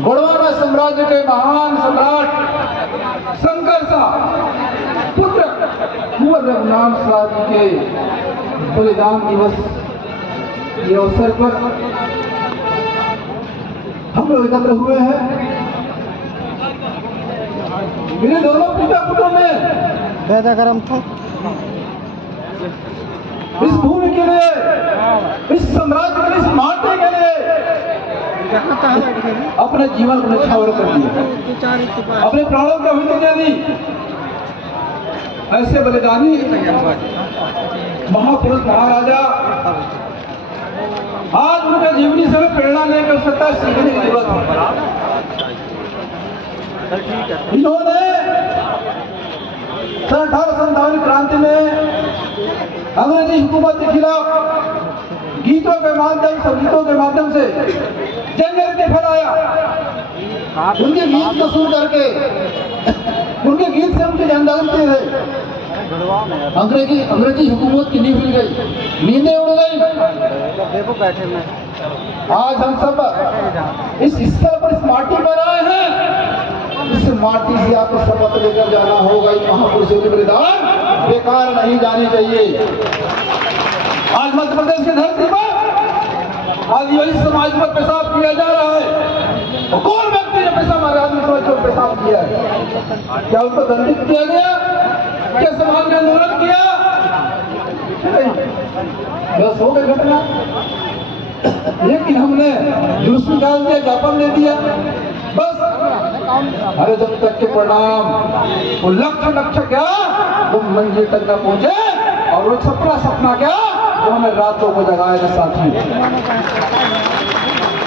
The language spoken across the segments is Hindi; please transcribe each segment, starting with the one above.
गोंडवाना साम्राज्य के महान सम्राट शंकर शाह पुत्र कुंवर रघुनाथ शाह जी के बलिदान दिवस के अवसर पर हम लोग एकत्र हुए हैं। मेरे दोनों पिता पुत्रों ने पैदा गरम था इस भूमि के लिए, इस साम्राज्य के लिए, इस माटी के लिए अपने जीवन को न्यौछावर कर दिया, अपने प्राणों को आहुति दे दी। ऐसे बलिदानी महापुरुष महाराजा आज उनके जीवनी से हमें प्रेरणा लेकर सकता है, सीखने की जरूरत है। इन्होंने सन 1857 क्रांति में अंग्रेजी हुकूमत के खिलाफ गीतों के माध्यम, संगीतों के माध्यम से जंग फैलाया। उनके गीत को सुन करके, उनके गीत से उनके जनजागृति थे। अंग्रेजी हुकूमत की नींद हिल गई, नींदें उड़ गई। आज हम सब इस स्थल पर, इस माटी पर आए हैं। इस माटी से आपको शपथ लेकर जाना होगा, इन महापुरुषों की बलिदान बेकार नहीं जानी चाहिए। आज मध्य प्रदेश की धरती पर आदिवासी समाज पर पेशाब किया जा रहा है। और कौन व्यक्ति ने पेशाब हमारे आदिवासी समाज पर पेशाब किया है? क्या उनको दंडित किया गया? क्या समाज ने आंदोलन किया? बस हो गई घटना। लेकिन हमने जुलूस निकाल दिया, ज्ञापन दे दिया, बस। अरे जब तक के परिणाम, वो लक्ष्य क्या, वो मंजिल तक न पहुंचे, और वो सपना क्या, वो हमें रातों को जगाएगा साथी।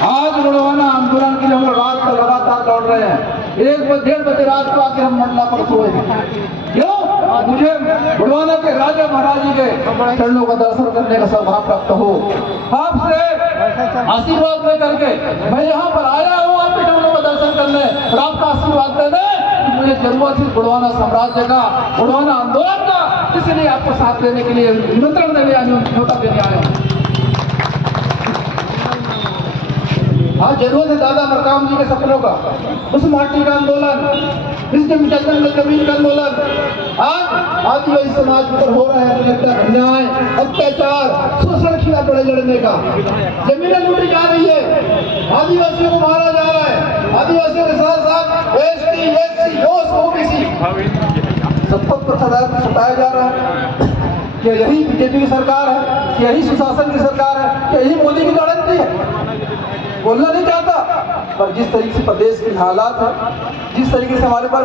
आज गोंडवाना आंदोलन के लिए हम रात को लगातार दौड़ रहे हैं। 1-1:30 बजे रात को आके हम मंडला पर सोए। क्यों? मुझे गोंडवाना के राजा महाराज के चरणों का दर्शन करने का सौभाग्य प्राप्त हो। आपसे आशीर्वाद लेकर के मैं यहाँ पर आया हूँ, आपके चरणों का दर्शन करने और आपका आशीर्वाद देने। मुझे जरूरत है गोंडवाना साम्राज्य का, गोंडवाना आंदोलन का, इसलिए आपको साथ देने के लिए निमंत्रण देने आए, न्योता देने आए हैं। आज जरूरत है दादा मरकाम जी के सपनों का, उस माटी का आंदोलन, इस जमीन का आंदोलन। आज आदिवासी समाज पर हो रहा है अन्याय, अत्याचार, शोषण के खिलाफ लड़ने का। जमीनें लूटी जा रही है, आदिवासियों को मारा जा रहा है, आदिवासियों के साथ साथ एसटी, एससी, ओबीसी सबको सताया जा रहा है। क्या यही बीजेपी की सरकार है? क्या यही सुशासन की सरकार है? क्या यही मोदी की गारंटी है? बोलना नहीं चाहता, पर जिस तरीके से प्रदेश की हालात है, जिस तरीके से हमारे पर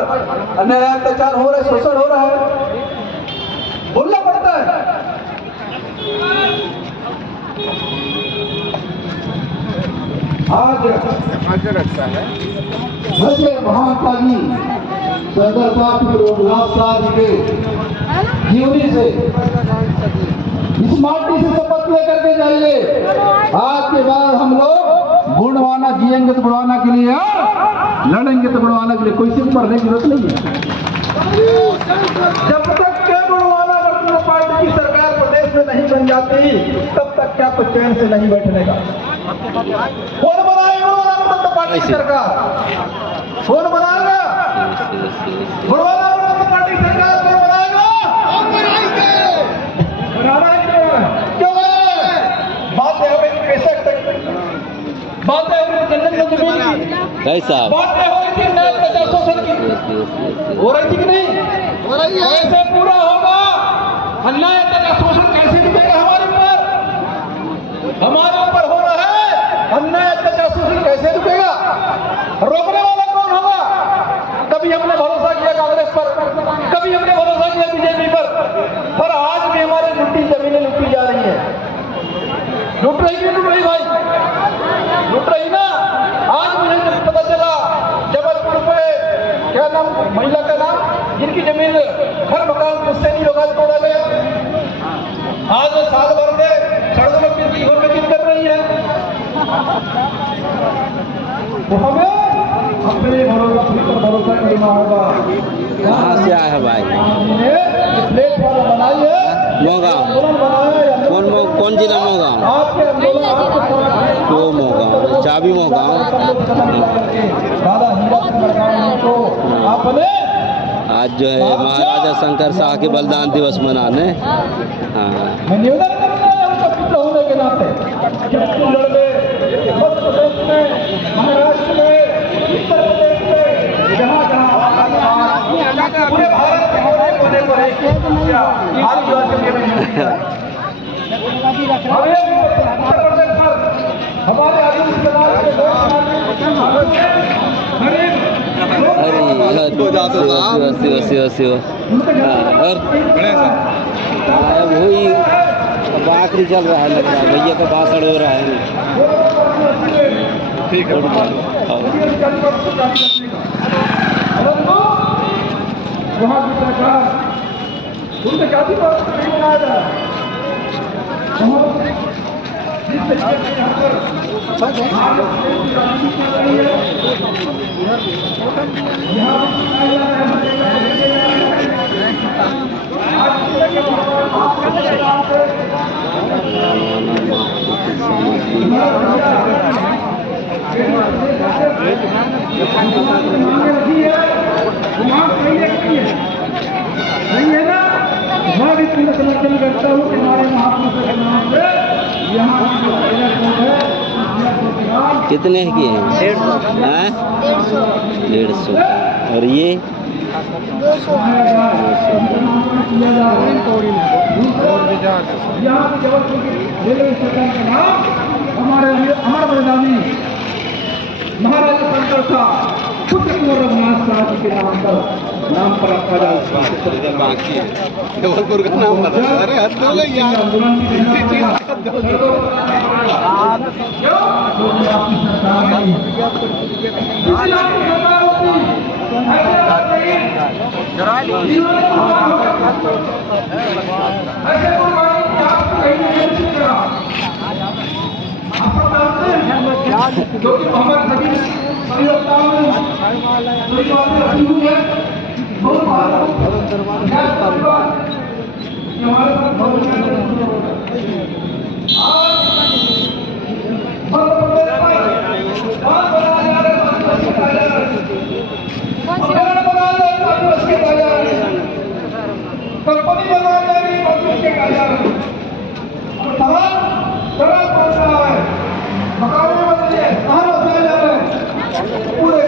अन्याय अत्याचार हो रहा है, शोषण हो रहा है, बोलना पड़ता है। आज लगता है महात्मा जी रघुनाथ शाह जी के जीवनी से, इस माटी से शपथ लेकर के जाइए। आज के बाद हम लोग गोंडवाना जिएंगे तो गोंडवाना के लिए, लड़ेंगे तो गोंडवाना के लिए, कोई सिर्फ पढ़ने की जरूरत नहीं है। जब तक क्या गोंडवाना नेशनल पार्टी की सरकार प्रदेश में नहीं बन जाती, तब तक क्या कुछ चैन से नहीं बैठने का। कौन बनाएगा गोंडवाना नेशनल पार्टी की सरकार? कौन बनाएगा गोंडवाना नेशनल पार्टी की सरकार? कौन बनाएगा? हम बनाएंगे। क्यों बनाएंगे? बात है भाई पैसा तक, बात है जन्नत जमीन की, बातें हो रही थी नए 50 साल की, हो रही थी कि नहीं? हो रही है। कैसे पूरा होगा? अन्याय का शोषण कैसे रुकेगा? हमारे ऊपर हो रहा है अन्याय का शोषण कैसे रुकेगा? रोकने वाला कौन होगा? कभी हमने भरोसा किया कांग्रेस पर, कभी हमने भरोसा किया बीजेपी पर आज भी हमारे लुट्टी जमीनें लुटी जा रही है। लुट रही कि लुट रही भाई? लुट रही ना। आज मुझे जब पता चला जबलपुर पे, क्या नाम महिला का नाम, जिनकी जमीन हर मकान मुझसे नहीं होगा, तोड़ा गया। आज वो साल भर से सड़कों में पिछली घर में कर रही है। तो हमें अपने भरोसा करना होगा। कहाँ से आया है भाई? प्लेटफॉर्म बनाई है मोगांव। कौन जिला? मोगांव। आपके आंदोलन वो मोगांव चाबी मौका दादा हीरा सिंह मरकाम को आपने आज जो है महाराजा शंकर शाह के बलिदान दिवस मनाने। हाँ मैं निवेदन करता हूं उनका पुत्र होने के नाते छत्तीसगढ़ में, मध्य प्रदेश में, महाराष्ट्र में, उत्तर प्रदेश में, जहाँ पूरे भारत के कोने पर आदिवासियों के लिए हमारे आदिवासी समाज के लोग और वही आखिरी चल रहा है, लग रहा है भैया का भाषण हो रहा है। ठीक है वहाँ की सरकार उनसे जाति पर नहीं बनाया जा रहा। नहीं है ना, मैं भी पूरा समर्थन करता हूँ कि हमारे महापुरुषों के नाम पे यहाँ कितने की है? 150 और ये 200 यहाँ की जबलपुर की रेलवे स्टेशन का नाम हमारे अमर बलिदानी महाराजा शंकर शाह पुत्र कुंवर रघुनाथ शाह जी के नाम पर रखा जाए। बाकी है जबलपुर का नाम बता। अरे हद हो गई यार। कंपनी बना जाएगी के मकान में बन रही है, कहाँ बसाए जा रहे हैं पूरे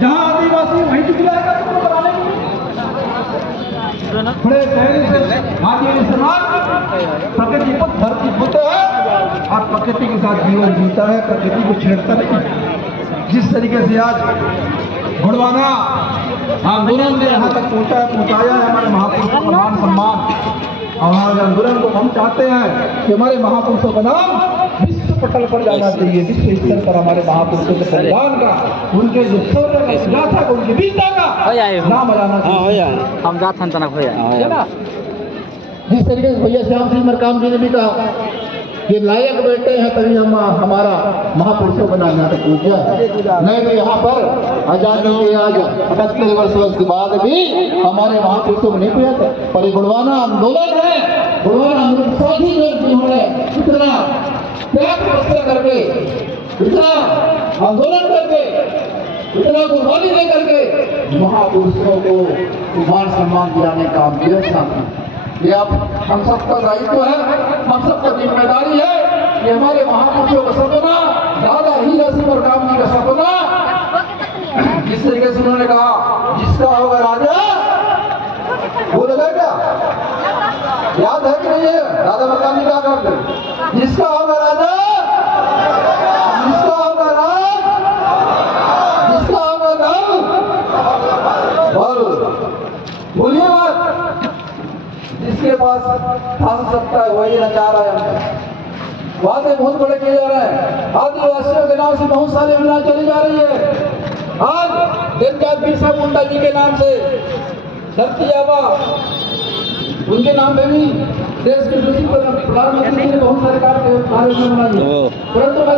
जहाँ आदिवासी वहीं दिखलाएगा तुमको बनाने के लिए बड़े आदिवासी समाज प्रकृति पर धरती पुत्र है और प्रकृति के साथ जीवन जीता है, प्रकृति को छेड़ता नहीं। जिस तरीके से आज गुड़वाना आंदोलन ने यहाँ तक पहुँचाया है हमारे महापुरुषों का मान सम्मान, और हमारे आंदोलन को हम चाहते हैं कि हमारे महापुरुषों का नाम विश्व पटल पर जाना चाहिए, विश्व स्तर पर हमारे महापुरुषों के बलिदान का, उनके जो शौर्य का, गाथा का, उनकी वीरता का नाम जाना चाहिए। हम जात हन तनक हो जाए। जिस तरीके से भैया श्याम सिंह मरकाम जी ने भी कहा कि लायक बेटे हैं तभी हम हमारा महापुरुषों का नाम यहाँ तक पूछा। नहीं तो यहाँ पर आजादी के आज 78 वर्ष के बाद भी हमारे महापुरुषों को नहीं पूछा था। पर ये गुड़वाना आंदोलन है, गुड़वाना आंदोलन साथी जिन्होंने इतना त्याग तपस्या करके, इतना आंदोलन करके, इतना कुर्बानी दे करके महापुरुषों को मान सम्मान दिलाने का काम किया साथी। ये अब हम सबका दायित्व है, हम सबका जिम्मेदारी है कि हमारे महापुरुषों का सपना, दादा हीरा सिंह मरकाम जी का सपना, जिस तरीके से उन्होंने कहा जिसका होगा राजा वो लगा क्या, याद है कि नहीं है? दादा मरकाम जी क्या करते, जिसका होगा राजा, जिसका होगा राज, जिसका होगा धन, बोलिए बात, जिसके पास धन सकता है वही नचा रहा है। वादे बहुत बड़े किए जा रहे हैं, आदिवासियों के नाम से बहुत सारी योजनाएं चली जा रही है। आज देवजात बिरसा मुंडा जी के नाम से धरती आबा, उनके नाम पे भी देश के दूसरी तरफ प्रधानमंत्री जी ने बहुत सारे कार्य बनाई है, ओ। परंतु मैं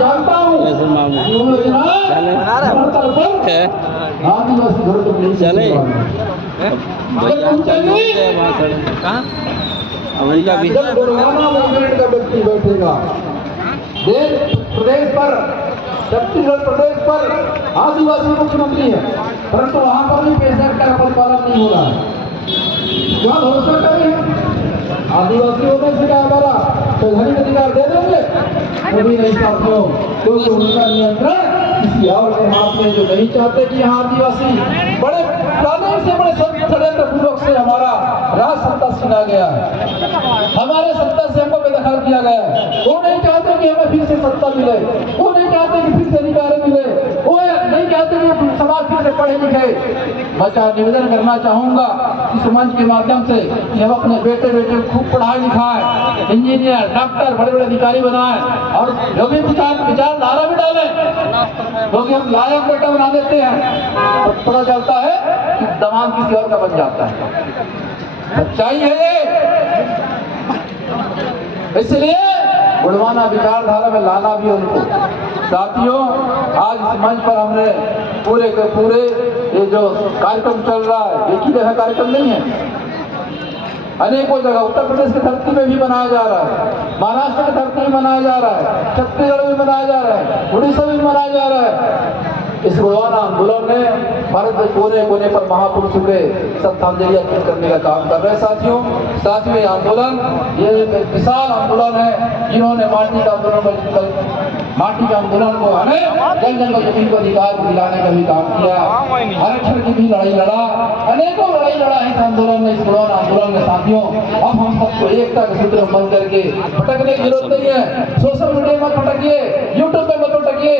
जानता हूँ कैसे मामू चले है आदिवासी घर तो नहीं चले कहाँ अमेरिका भी जब गोरवाना मूवमेंट का व्यक्ति बैठेगा देश प्रदेश पर छत्तीसगढ़ प्रदेश पर आदिवासी मुख्यमंत्री है, परंतु वहां पर भी पेशेंट का पालन नहीं हो रहा है। क्या भरोसा करें आदिवासी होने से क्या हमारा संवैधानिक अधिकार दे देंगे? कभी नहीं साथियों, क्योंकि उनका नियंत्रण किसी और के हाथ में जो नहीं चाहते कि यहाँ आदिवासी बड़े प्लानिंग से बड़े षड्यंत्र पूर्वक से हमारा राज सत्ता छीना गया है, हमारे सत्ता से हमको बेदखल किया गया है। वो नहीं चाहते कि हमें फिर से सत्ता मिले, वो नहीं चाहते कि फिर से अधिकार मिले, वो नहीं चाहते कि समाज फिर से पढ़े लिखे। मैं निवेदन करना चाहूंगा इस मंच के माध्यम से कि हम अपने बेटे को खूब पढ़ाए लिखाए, इंजीनियर डॉक्टर बड़े बड़े अधिकारी बनाए और जो भी विचारधारा भी डालें, क्योंकि हम लायक बेटा बना देते हैं तो पता चलता है कि दमाद किसी और का बन जाता है। सच्चाई है ये, इसलिए गुणवाना विचारधारा में लाना भी उनको। साथियों, आज इस मंच पर हमने पूरे के पूरे ये जो कार्यक्रम चल रहा है, एक ही जगह कार्यक्रम नहीं है, अनेकों जगह उत्तर प्रदेश की धरती में भी मनाया जा रहा है, महाराष्ट्र की धरती में मनाया जा रहा है, छत्तीसगढ़ में मनाया जा रहा है, उड़ीसा में मनाया जा रहा है। इस गुणवाना आंदोलन ने भारत के कोने कोने पर महापुरुषों के श्रद्धांजलि अर्पित करने का काम कर रहे हैं। साथियों, ये आंदोलन ये एक विशाल आंदोलन है, जिन्होंने माटी के आंदोलन को हमें जंगल जमीन को अधिकार को दिलाने का भी काम किया, आरक्षण की भी लड़ाई लड़ा, अनेकों लड़ाई लड़ा इस आंदोलन में, इस गुणवाना आंदोलन में। साथियों, अब हम सबको एकता के सूत्र में बंद करके भटकने की जरूरत नहीं है। सोशल मीडिया में भटकिए, यूट्यूब में मत भटकिए,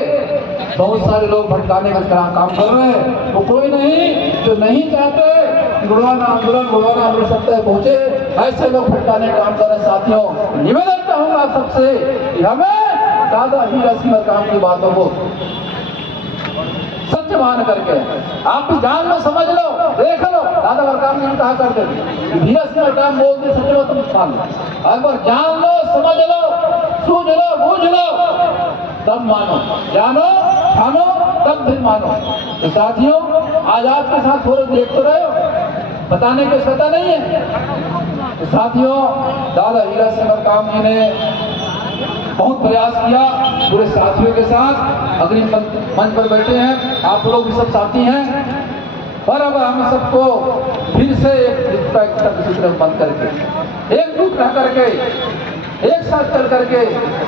बहुत सारे लोग भटकाने का काम कर रहे हैं, वो कोई नहीं जो नहीं चाहते गुणवाना आंदोलन सत्ता पहुंचे, ऐसे लोग भटकाने का काम कर रहे हैं। साथियों, निवेदन चाहूंगा आप सबसे कि हमें दादा हीरा सिंह काम की बातों को सच मान करके आप भी जान लो, समझ लो, देख लो। दादा वरकाम ने कहा करते थे हीरा सिंह काम बोलते सच में तुम मान लो, अगर जान लो, समझ लो, सूझ लो, बूझ लो, तब मानो, जानो ठानो तब फिर मानो। तो साथियों, आज आपके साथ थोड़े देख तो रहे हो, बताने की आवश्यकता नहीं है। तो साथियों, दादा हीरा सिंह काम जी ने बहुत प्रयास किया पूरे साथियों के साथ, अग्रिम मंच पर बैठे हैं, आप लोग भी सब साथी हैं, पर अब हम सबको फिर से एक सूत्र में बंद करके एकजुट रह करके एक साथ चल करके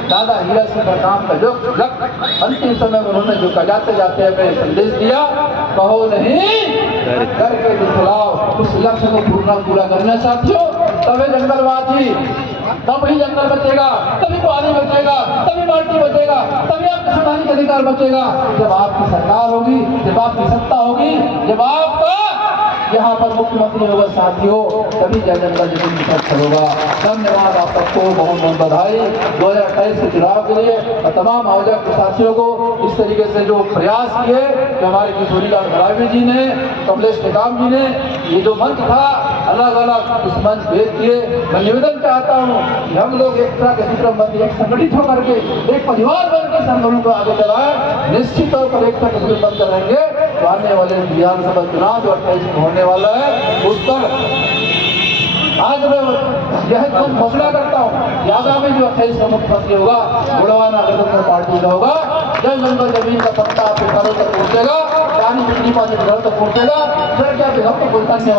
दादा हीरा सिंह काम का जो अंतिम समय में उन्होंने जो जाते जाते हमें संदेश दिया, कहो नहीं करके दिखलाओ, उस लक्ष्य को पूरा करना। साथियों, तभी जंगलवासी, तभी जंगल बचेगा, तभी पानी बचेगा, तभी माटी बचेगा, तभी आपका संवैधानिक अधिकार बचेगा। जब आपकी सरकार होगी, जब आपकी सत्ता होगी, जब आपका यहाँ पर मुख्यमंत्री होगा, साथियों, तभी जंगल जमीन सफल होगा। धन्यवाद आप सबको, बहुत बहुत बधाई 2028 के चुनाव के लिए, और तमाम आयोजक के साथियों को इस तरीके से जो प्रयास किए, जो हमारे किशोरीलाल भड़ावी जी ने, कमलेश टेकाम जी ने ये जो मंच था अलग अलग इस मंच भेज दिए। मैं निवेदन चाहता हूँ कि हम लोग एक तरह के सूत्र बंद, एक संगठित होकर के एक परिवार बन के आंदोलन को आगे चलाएं। निश्चित तौर पर एक तरह के सूत्र बंद रहेंगे तो आने वाले विधानसभा चुनाव जो 28 में होने वाला है, उस पर आज मैं यह घोषणा करता हूँ कि आगामी जो 28 का मुख्यमंत्री होगा, गुणवाना गणतंत्र पार्टी का होगा। जंगल जमीन का पट्टा आपके घरों तक पहुँचेगा, पानी बिजली पानी घरों तक पहुँचेगा। सर क्या हम तो बोलता नहीं।